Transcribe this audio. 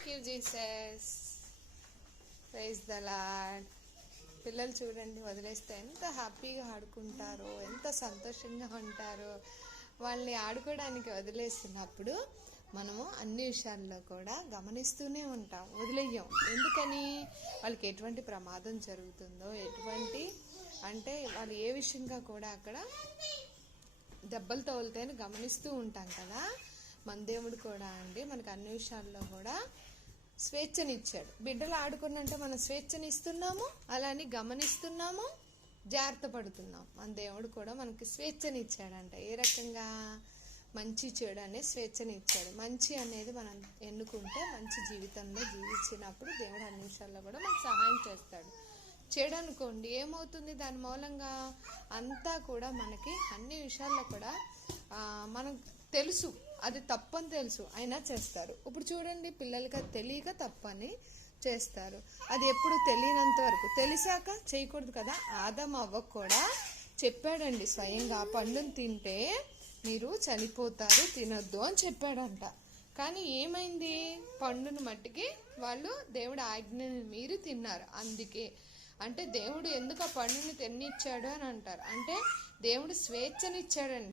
Thank you Jesus. Praise the Lord. పిల్లలు చూడండి, వదిలేస్తే ఎంత హ్యాపీగా ఆడుకుంటారో, ఎంత సంతోషంగా ఉంటారో. వాళ్ళని ఆడుకోవడానికి వదిలేస్తున్నప్పుడు మనము అన్ని విషయాల్లో కూడా గమనిస్తూనే ఉంటాం, వదిలేయం. ఎందుకని? వాళ్ళకి ఎటువంటి ప్రమాదం జరుగుతుందో, అంటే వాళ్ళు ఏ విషయంగా కూడా అక్కడ దెబ్బలు తగులుతాయని గమనిస్తూ ఉంటాం కదా. మన దేవుడు కూడా అండి మనకు అన్ని విషయాల్లో కూడా స్వేచ్ఛనిచ్చాడు. బిడ్డలు ఆడుకున్నంటే మనం స్వేచ్ఛని ఇస్తున్నాము, అలాని గమనిస్తున్నాము, జాగ్రత్త పడుతున్నాం. మన దేవుడు కూడా మనకి స్వేచ్ఛనిచ్చాడంట. ఏ రకంగా? మంచి చెడు అనే స్వేచ్ఛనిచ్చాడు. మంచి అనేది మనం ఎన్నుకుంటే మంచి జీవితంలో జీవించినప్పుడు దేవుడు అన్ని విషయాల్లో కూడా మనకు సహాయం చేస్తాడు. చెడు అనుకోండి, ఏమవుతుంది? దాని మూలంగా అంతా కూడా మనకి అన్ని విషయాల్లో కూడా మనకు తెలుసు అది తప్పని తెలుసు, అయినా చేస్తారు. ఇప్పుడు చూడండి, పిల్లలకి అది తెలియక తప్పని చేస్తారు. అది ఎప్పుడు తెలియనంత వరకు, తెలిసాక చేయకూడదు కదా. ఆదాము అవ్వకు కూడా చెప్పాడండి స్వయంగా, పండుని తింటే మీరు చనిపోతారు, తినొద్దు అని చెప్పాడంట. కానీ ఏమైంది? పండును మట్టికి వాళ్ళు దేవుడు ఆజ్ఞని మీరి తిన్నారు. అందుకే అంటే దేవుడు ఎందుకు ఆ పండుని తినిచ్చాడు అని అంటారు. అంటే దేవుడు స్వేచ్ఛనిచ్చాడండి.